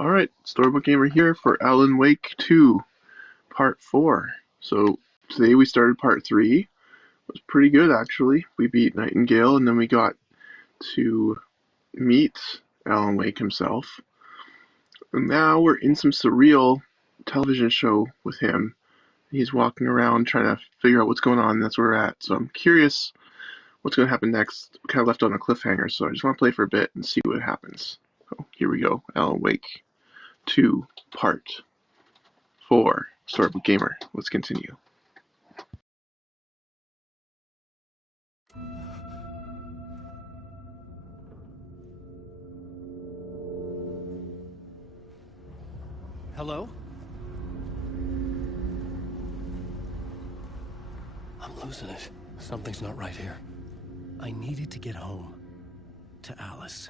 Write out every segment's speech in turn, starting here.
Alright, Storybook Gamer here for Alan Wake 2, Part 4. So, today we started Part 3. It was pretty good, actually. We beat Nightingale, and then we got to meet Alan Wake himself. And now we're in some surreal television show with him. He's walking around trying to figure out what's going on, and that's where we're at. So I'm curious what's going to happen next. We kind of left on a cliffhanger, so I just want to play for a bit and see what happens. So, here we go. Alan Wake 2, Part 4. Storybook Gamer. Let's continue. Hello? I'm losing it. Something's not right here. I needed to get home. To Alice.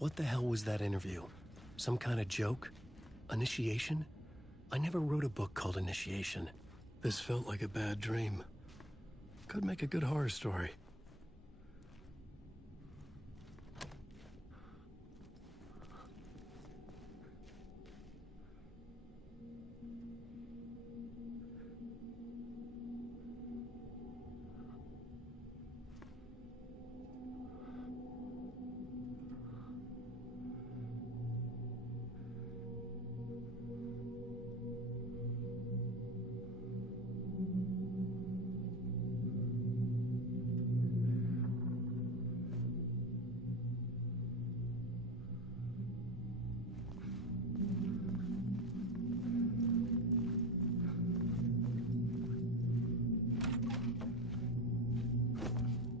What the hell was that interview? Some kind of joke? Initiation? I never wrote a book called Initiation. This felt like a bad dream. Could make a good horror story.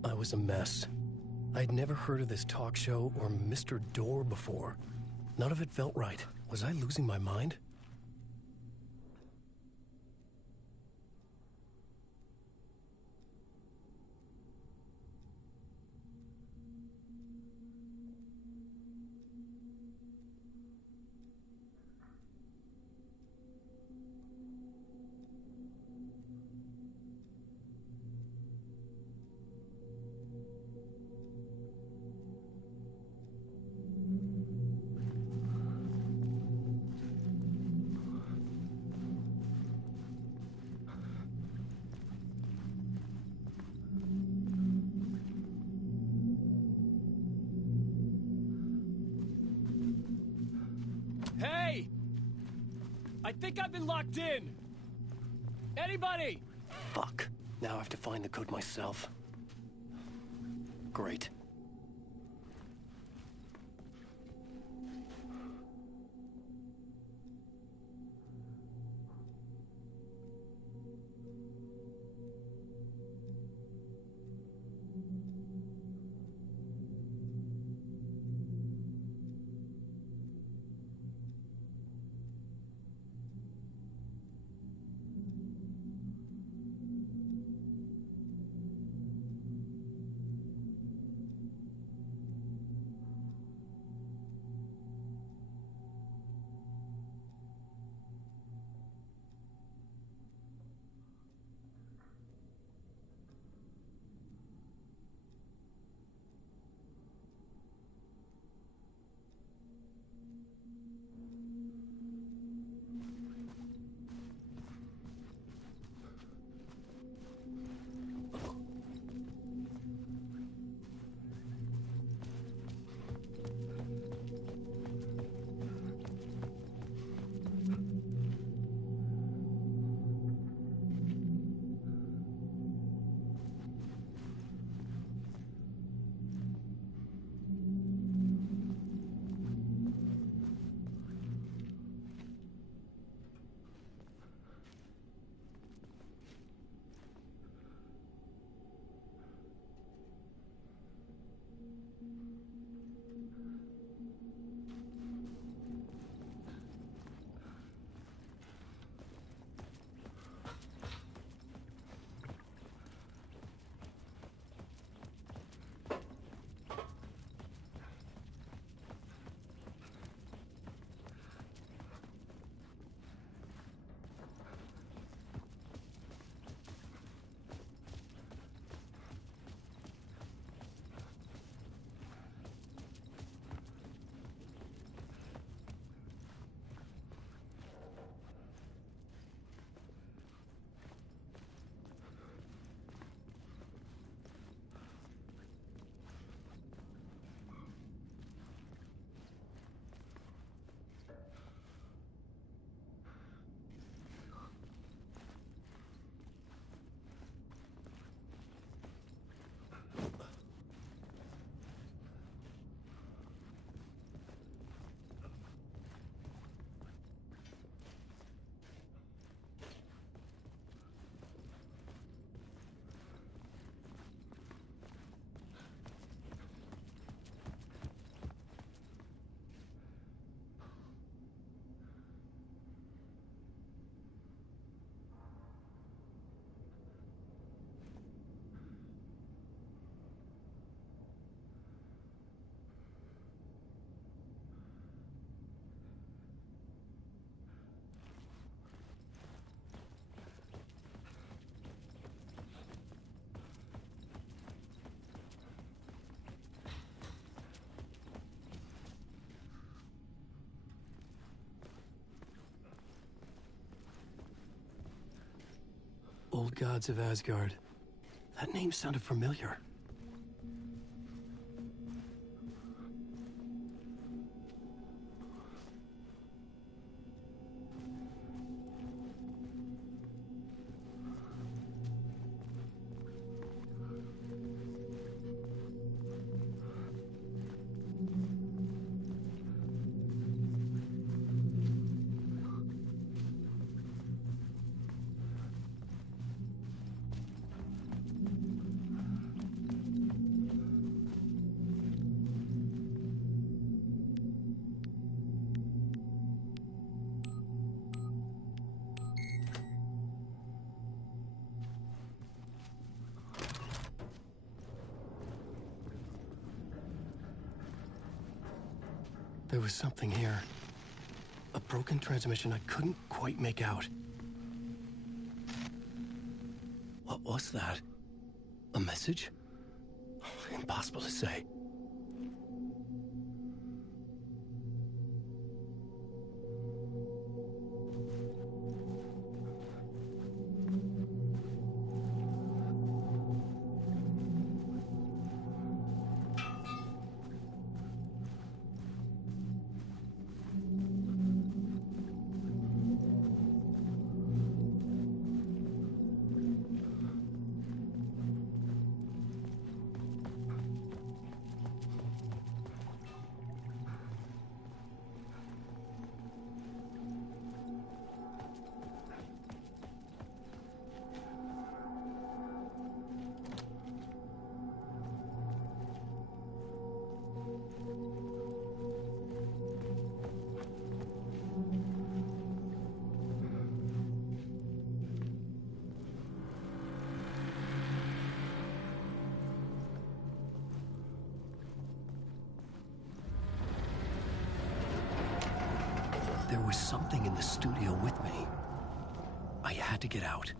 I was a mess. I'd never heard of this talk show or Mr. Door before. None of it felt right. Was I losing my mind? Hey! I think I've been locked in! Anybody? Fuck. Now I have to find the code myself. Great. Gods of Asgard. That name sounded familiar. There was something here. A broken transmission I couldn't quite make out. What was that? A message? Impossible to say. There was something in the studio with me. I had to get out.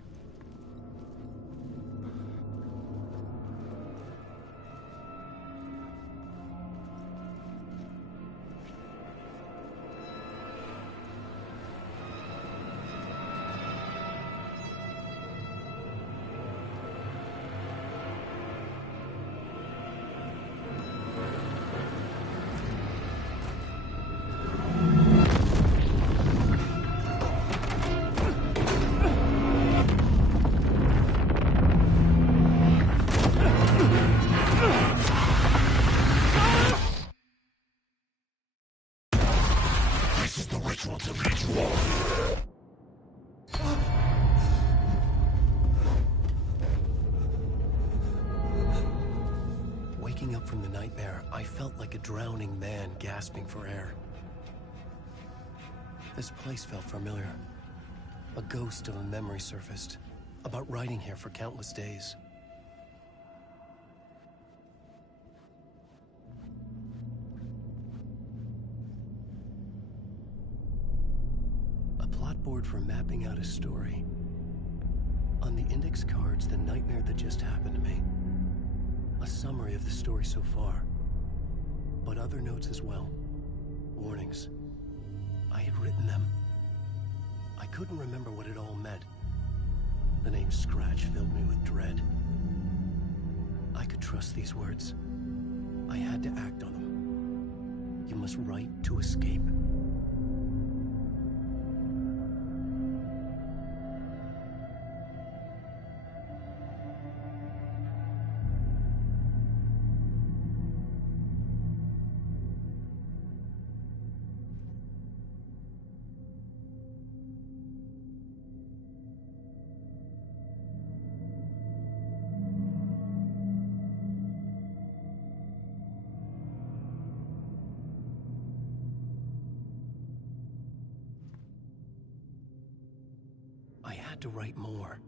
Waking up from the nightmare, I felt like a drowning man gasping for air. This place felt familiar. A ghost of a memory surfaced, about riding here for countless days. A plot board for mapping out a story. On the index cards, the nightmare that just happened to me. A summary of the story so far, but other notes as well. Warnings. I had written them. I couldn't remember what it all meant. The name Scratch filled me with dread. I could trust these words. I had to act on them. You must write to escape. I had to write more.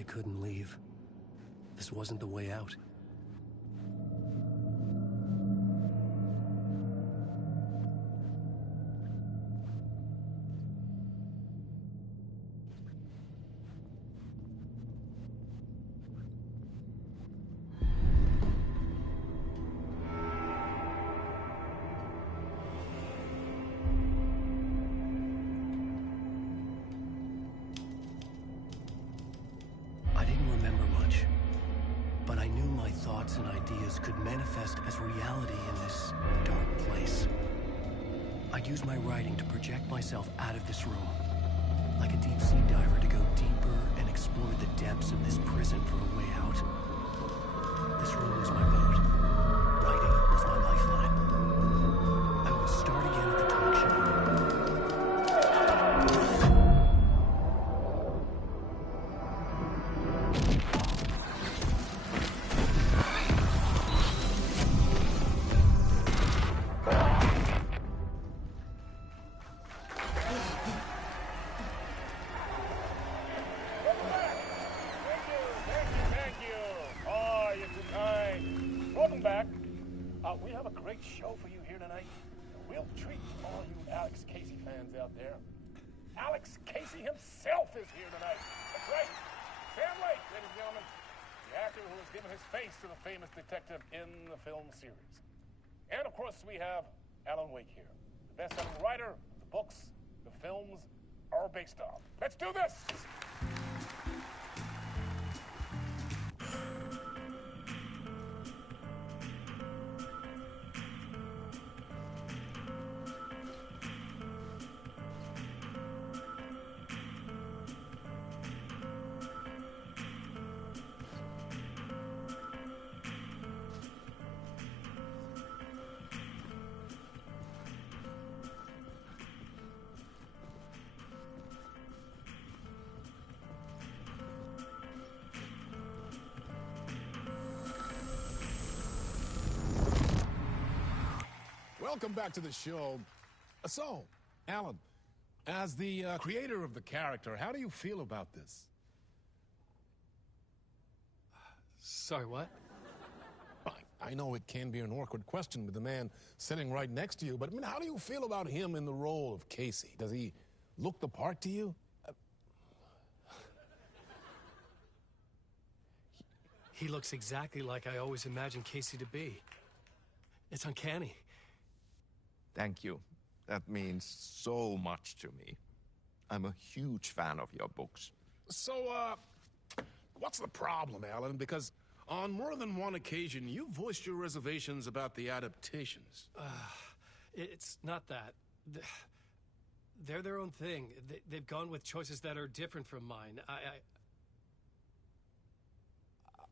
I couldn't leave. This wasn't the way out. I didn't remember much, but I knew my thoughts and ideas could manifest as reality in this dark place. I'd use my writing to project myself out of this room, like a deep-sea diver to go deeper and explore the depths of this prison for a way out. This room was my boat. Writing was my lifeline. I would start again at the talk show. Welcome back. We have a great show for you here tonight. We'll treat all you Alex Casey fans out there. Alex Casey himself is here tonight. That's right. Sam Lake, ladies and gentlemen. The actor who has given his face to the famous detective in the film series. And of course, we have Alan Wake here. The best-selling writer the books the films are based on. Let's do this! Welcome back to the show. So, Alan, as the creator of the character, how do you feel about this? Sorry, what? I know it can be an awkward question with the man sitting right next to you, but I mean, how do you feel about him in the role of Casey? Does he look the part to you? He looks exactly like I always imagined Casey to be. It's uncanny. Thank you. That means so much to me. I'm a huge fan of your books. So, what's the problem, Alan? Because on more than one occasion, you voiced your reservations about the adaptations. It's not that. They're their own thing. They've gone with choices that are different from mine.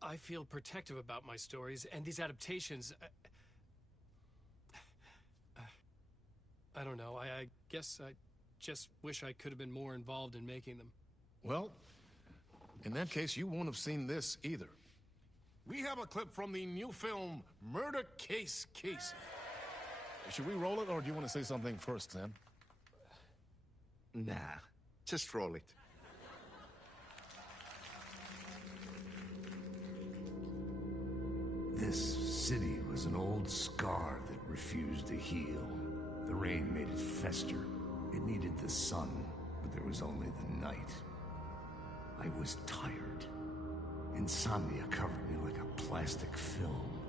I feel protective about my stories, and these adaptations... I don't know. I guess I just wish I could have been more involved in making them. Well, in that case, you won't have seen this either. We have a clip from the new film, Murder Case Casey. Should we roll it, or do you want to say something first, Sam? Nah, just roll it. This city was an old scar that refused to heal. The rain made it fester. It needed the sun, but there was only the night. I was tired. Insomnia covered me like a plastic film.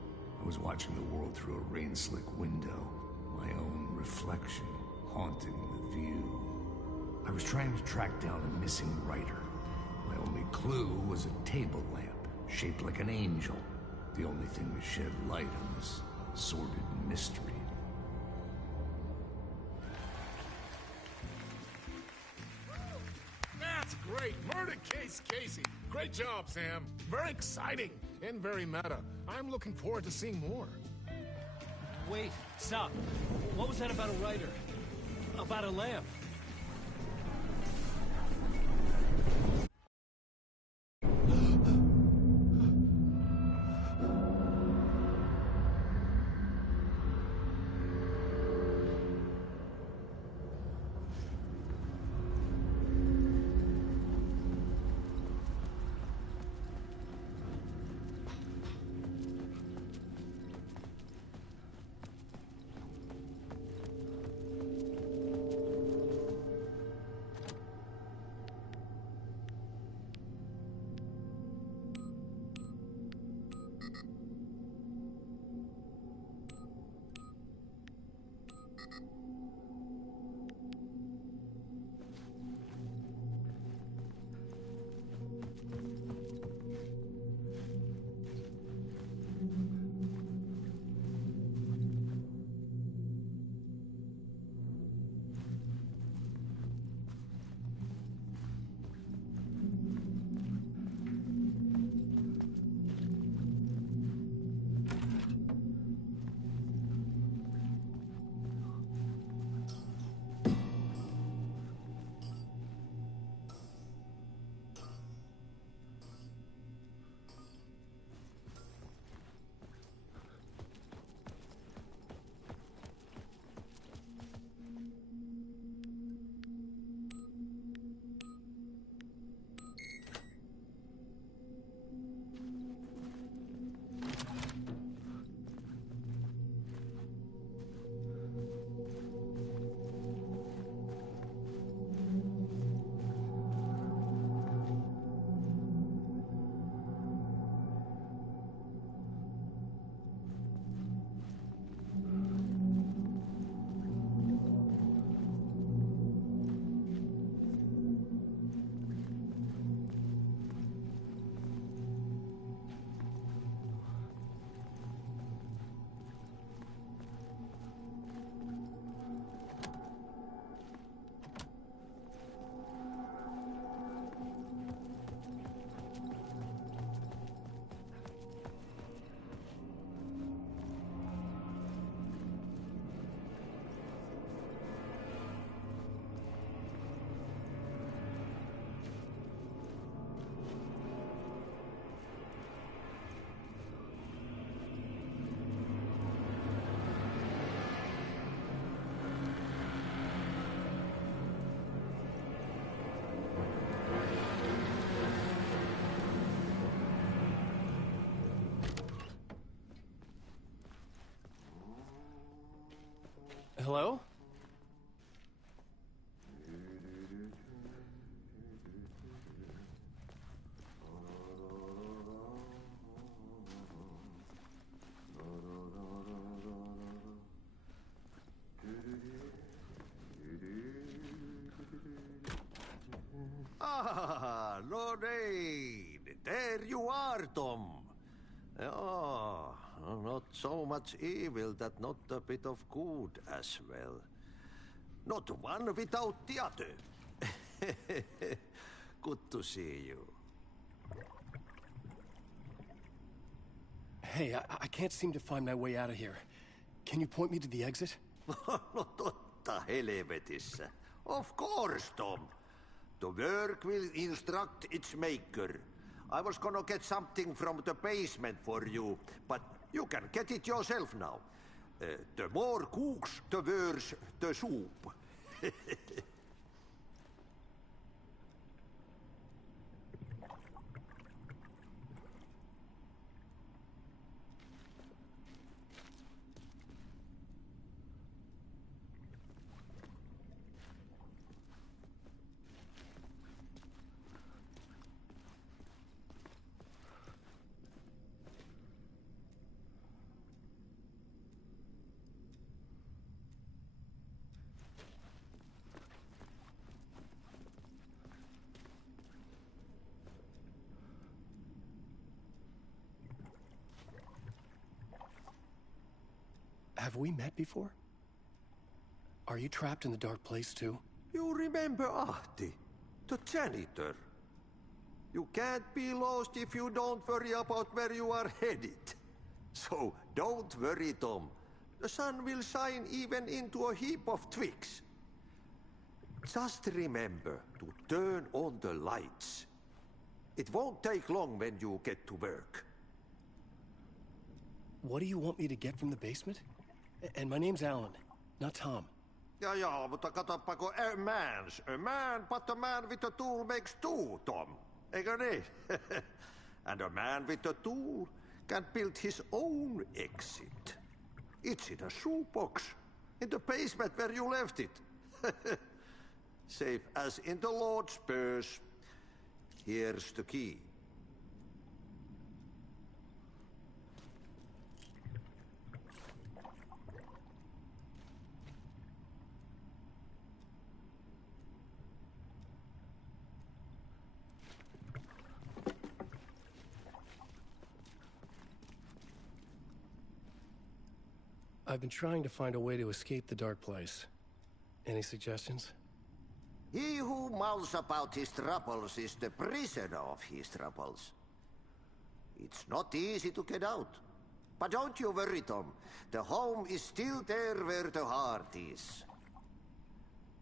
I was watching the world through a rain-slick window, my own reflection haunting the view. I was trying to track down a missing writer. My only clue was a table lamp, shaped like an angel. The only thing to shed light on this sordid mystery. That's great! Murder Case Casey! Great job, Sam. Very exciting and very meta. I'm looking forward to seeing more. Wait, stop. What was that about a writer? About a lamp? Hello? Ah, Lorraine! There you are, Tom. Oh, not so much evil that not a bit of good as well. Not one without the other. Good to see you. Hey, I can't seem to find my way out of here. Can you point me to the exit? No totta helvetissä. Of course, Tom. The work will instruct its maker. I was gonna get something from the basement for you, but you can get it yourself now. The more cooks, the worse the soup. Have we met before? Are you trapped in the dark place too? You remember Ahti, the janitor. You can't be lost if you don't worry about where you are headed. So don't worry, Tom. The sun will shine even into a heap of twigs. Just remember to turn on the lights. It won't take long when you get to work. What do you want me to get from the basement? And my name's Alan, not Tom. Ja, mutta katoppa kun a man, but a man with a tool makes two, Tom. Eikö niin? And a man with a tool can build his own exit. It's in a shoebox, in the basement where you left it. Safe as in the Lord's purse. Here's the key. I've been trying to find a way to escape the dark place. Any suggestions? He who mouths about his troubles is the prisoner of his troubles. It's not easy to get out. But don't you worry, Tom. The home is still there where the heart is.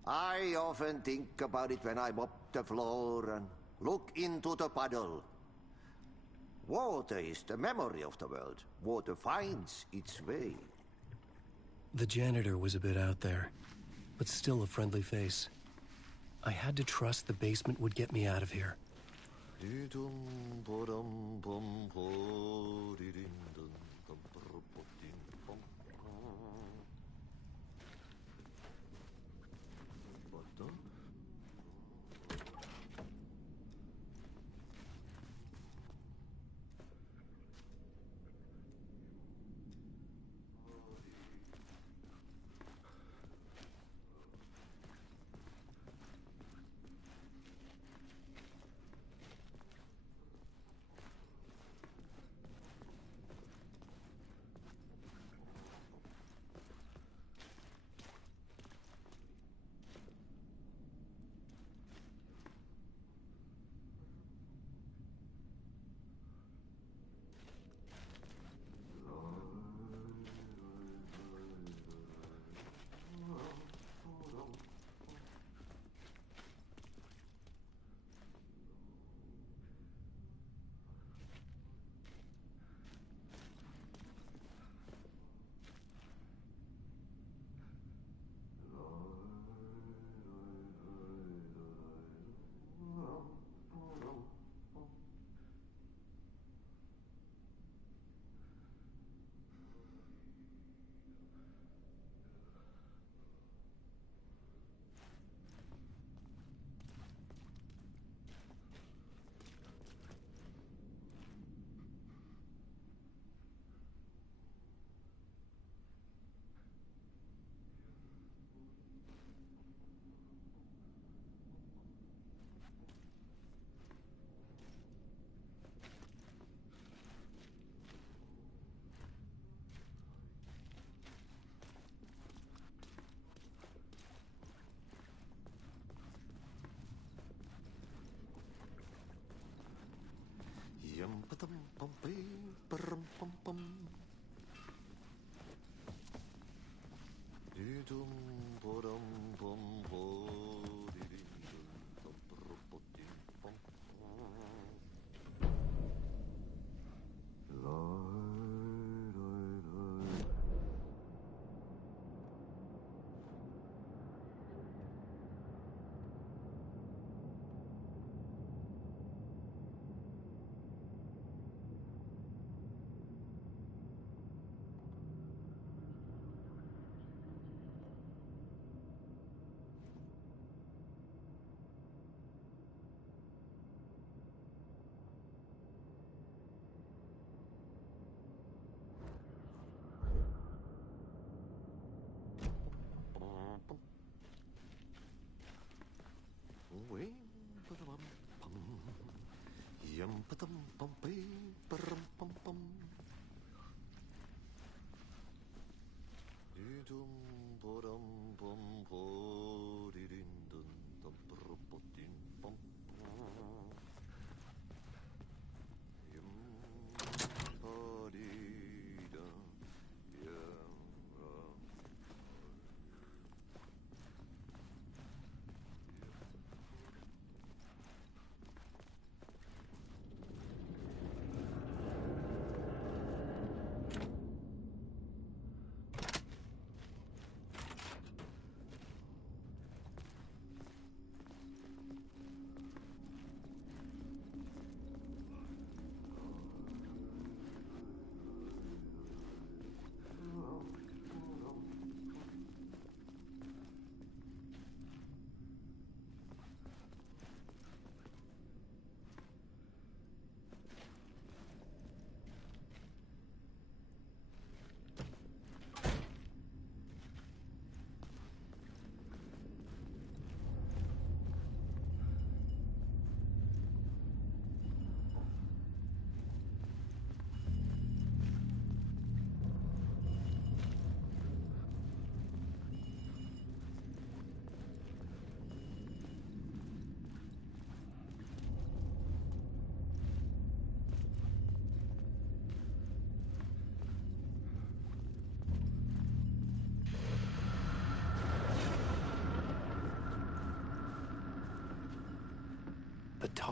I often think about it when I mop the floor and look into the puddle. Water is the memory of the world. Water finds its way. The janitor was a bit out there, but still a friendly face. I had to trust the basement would get me out of here.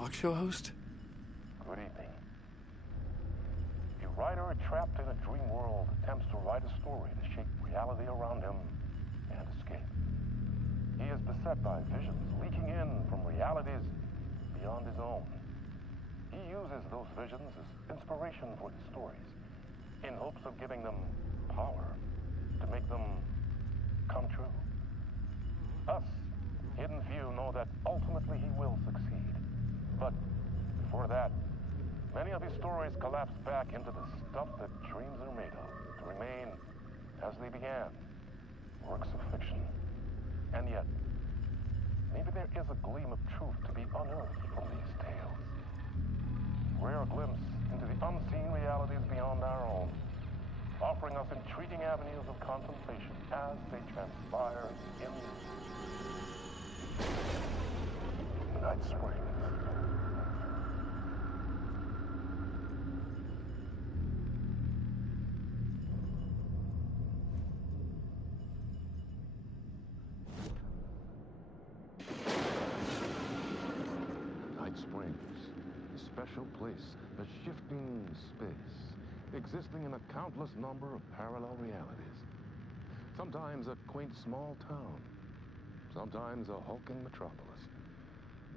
talk show host? Good evening. A writer trapped in a dream world attempts to write a story to shape reality around him and escape. He is beset by visions leaking in from realities beyond his own. He uses those visions as inspiration for his stories, in hopes of giving them power to make them come true. Us, hidden few, know that ultimately he will succeed. But before that, many of his stories collapse back into the stuff that dreams are made of, to remain as they began, works of fiction. And yet, maybe there is a gleam of truth to be unearthed from these tales. Rare glimpse into the unseen realities beyond our own, offering us intriguing avenues of contemplation as they transpire in Night Springs. Night Springs, a special place, a shifting space, existing in a countless number of parallel realities. Sometimes a quaint small town, sometimes a hulking metropolis.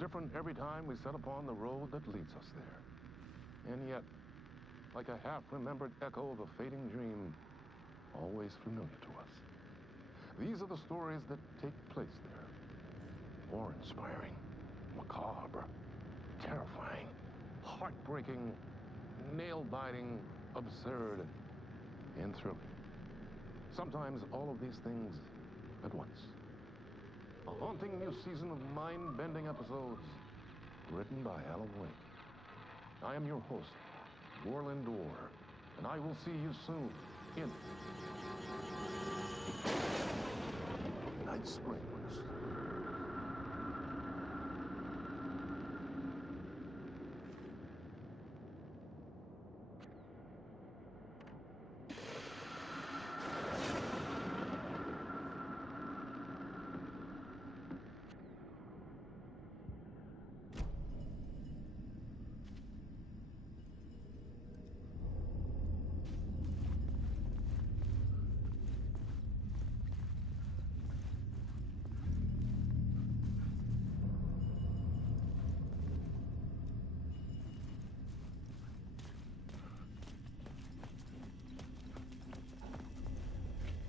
Different every time we set upon the road that leads us there. And yet, like a half-remembered echo of a fading dream, always familiar to us. These are the stories that take place there. Awe-inspiring, macabre, terrifying, heartbreaking, nail-biting, absurd, and thrilling. Sometimes all of these things at once. A haunting new season of mind-bending episodes written by Alan Wake. I am your host, Warland Orr, and I will see you soon in Night Springs.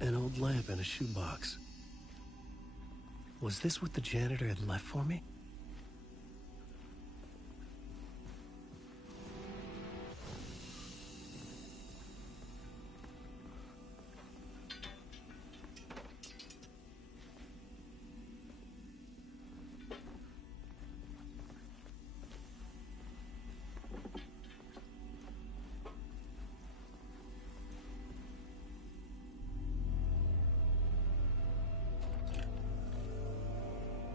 An old lamp in a shoebox. Was this what the janitor had left for me?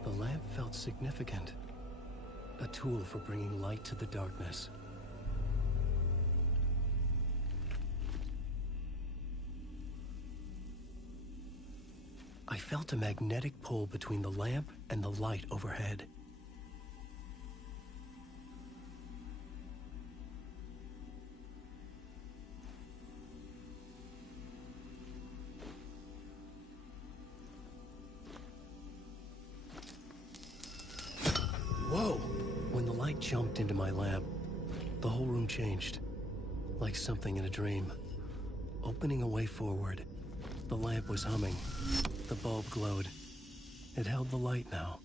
The lamp felt significant. A tool for bringing light to the darkness. I felt a magnetic pull between the lamp and the light overhead. Whoa! When the light jumped into my lamp, the whole room changed, like something in a dream. Opening a way forward, the lamp was humming. The bulb glowed. It held the light now.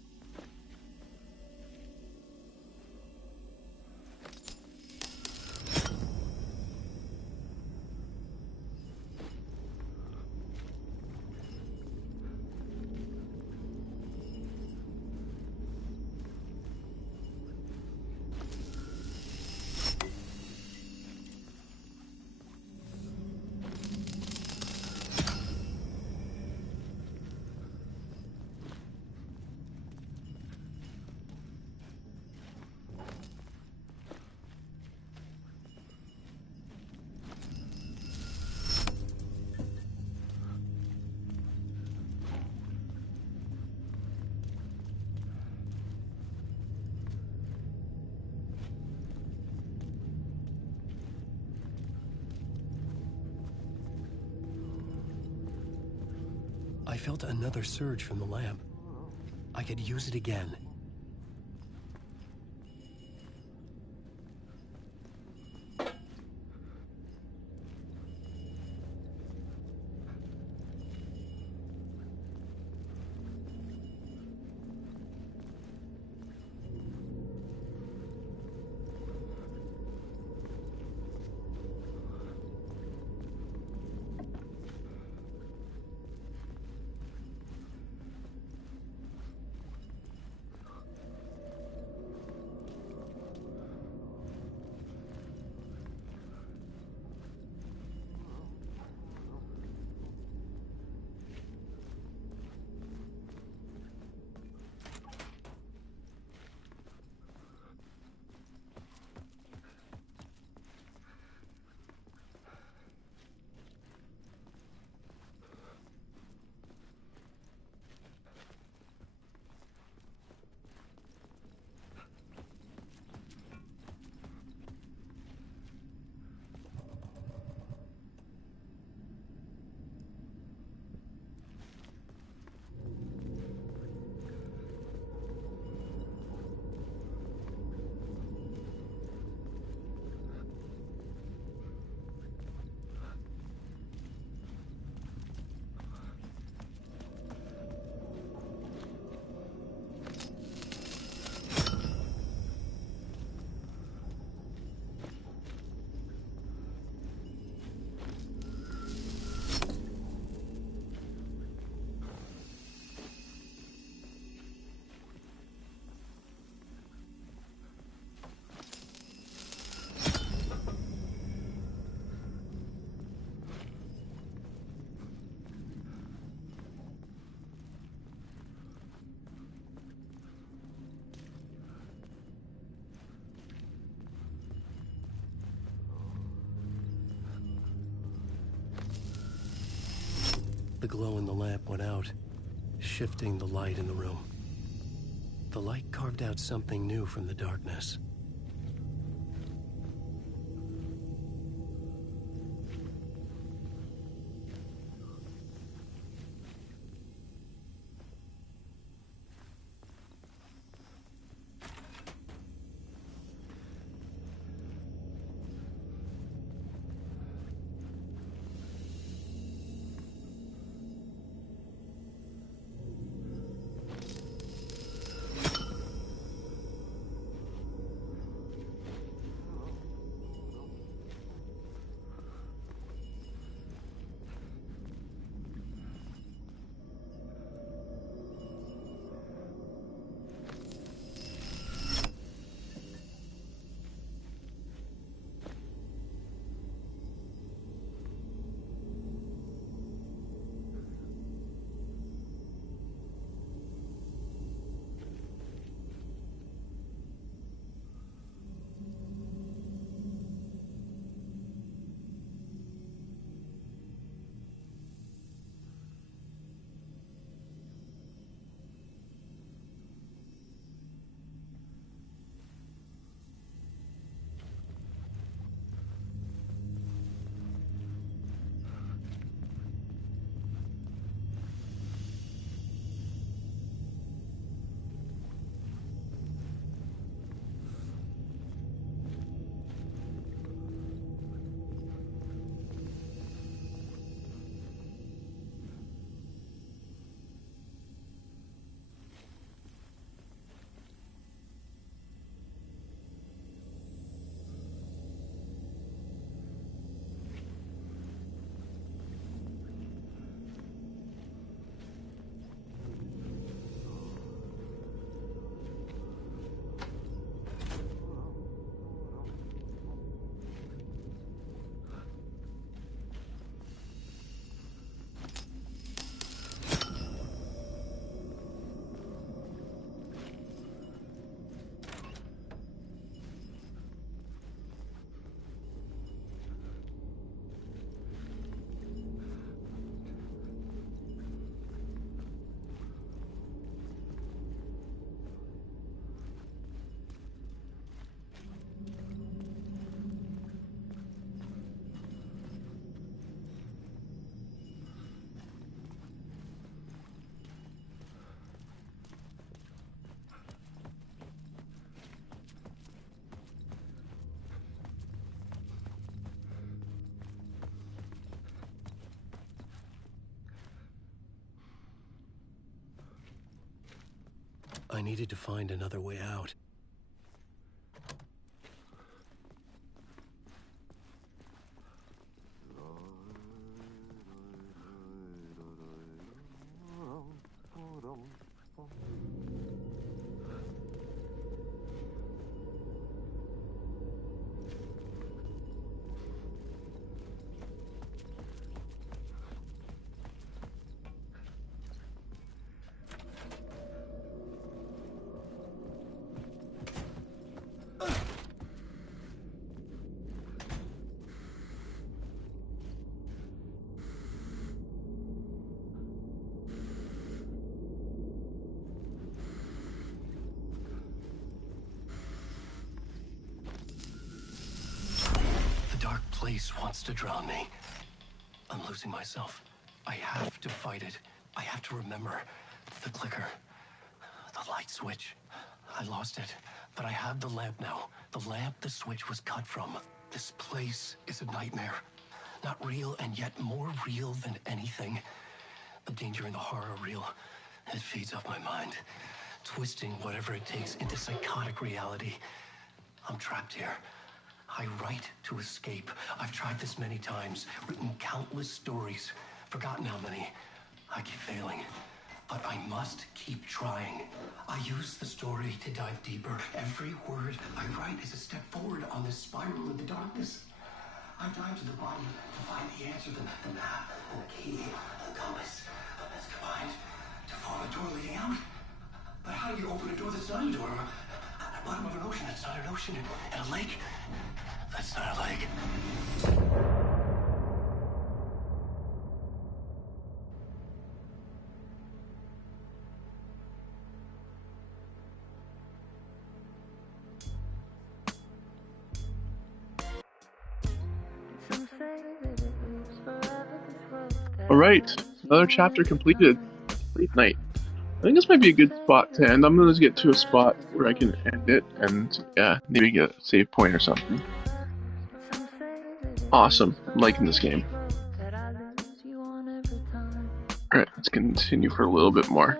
I felt another surge from the lamp. I could use it again. The glow in the lamp went out, shifting the light in the room. The light carved out something new from the darkness. I needed to find another way out. The dark place wants to drown me. I'm losing myself. I have to fight it. I have to remember. The clicker. The light switch. I lost it, but I have the lamp now. The lamp the switch was cut from. This place is a nightmare. Not real, and yet more real than anything. The danger and the horror real. It feeds off my mind, twisting whatever it takes into psychotic reality. I'm trapped here. I write to escape. I've tried this many times, written countless stories, forgotten how many. I keep failing, but I must keep trying. I use the story to dive deeper. Every word I write is a step forward on this spiral in the darkness. I dive to the body to find the answer, the map, and the key, the compass. That's combined to form a door leading out. But how do you open a door that's not a door? At the bottom of an ocean that's not an ocean, and a lake that's not a lake. Alright, another chapter completed. Late night. I think this might be a good spot to end. I'm gonna get to a spot where I can end it and, yeah, maybe get a save point or something. Awesome. I'm liking this game. Alright, let's continue for a little bit more.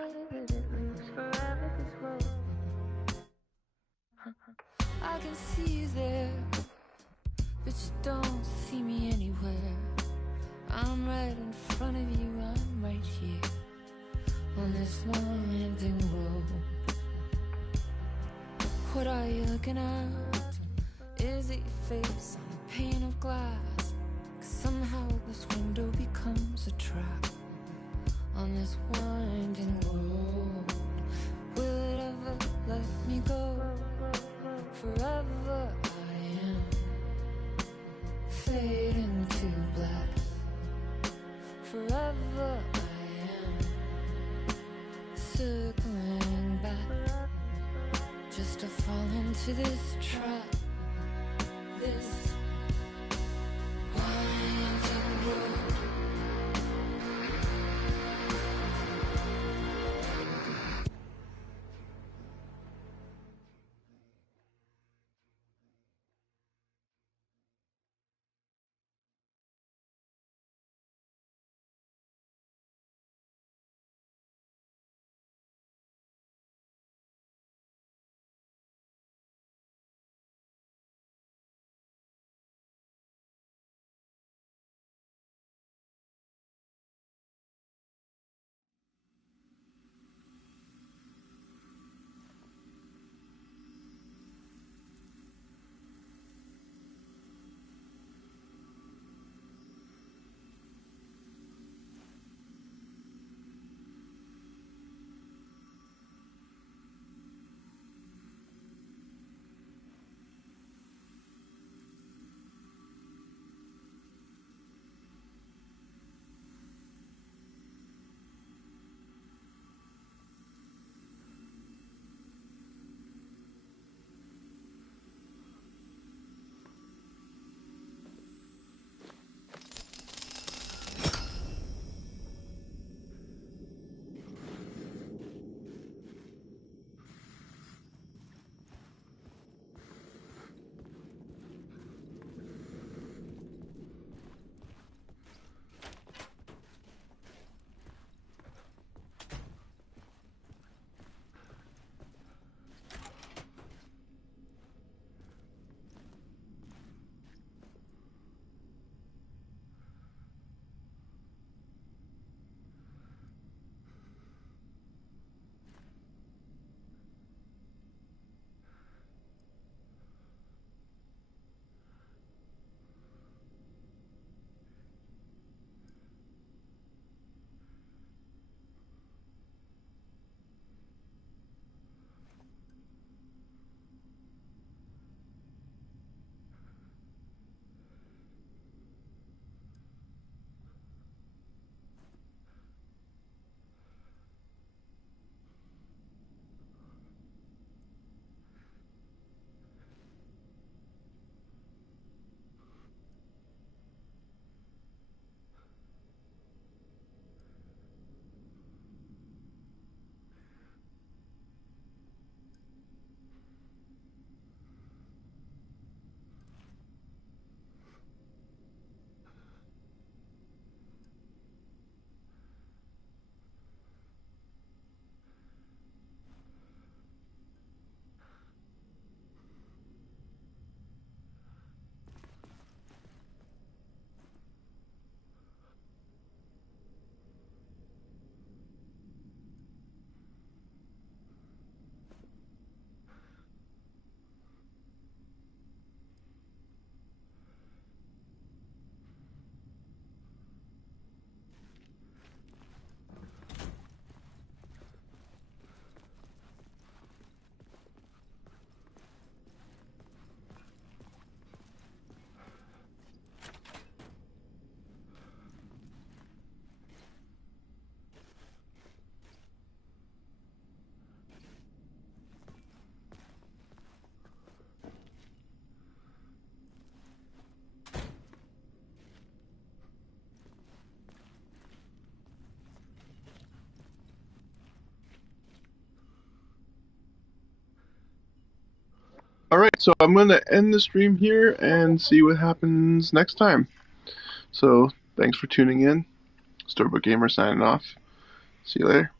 I can see you there, but you don't see me anywhere. I'm right in front of you, I'm right here on this winding road. What are you looking at? Is it your face on a pane of glass? 'Cause somehow this window becomes a trap on this winding road. Will it ever let me go? Forever I am fading to black. Forever I am circling back, just to fall into this trap. This So I'm going to end the stream here and see what happens next time. So thanks for tuning in. Storybook Gamer signing off. See you later.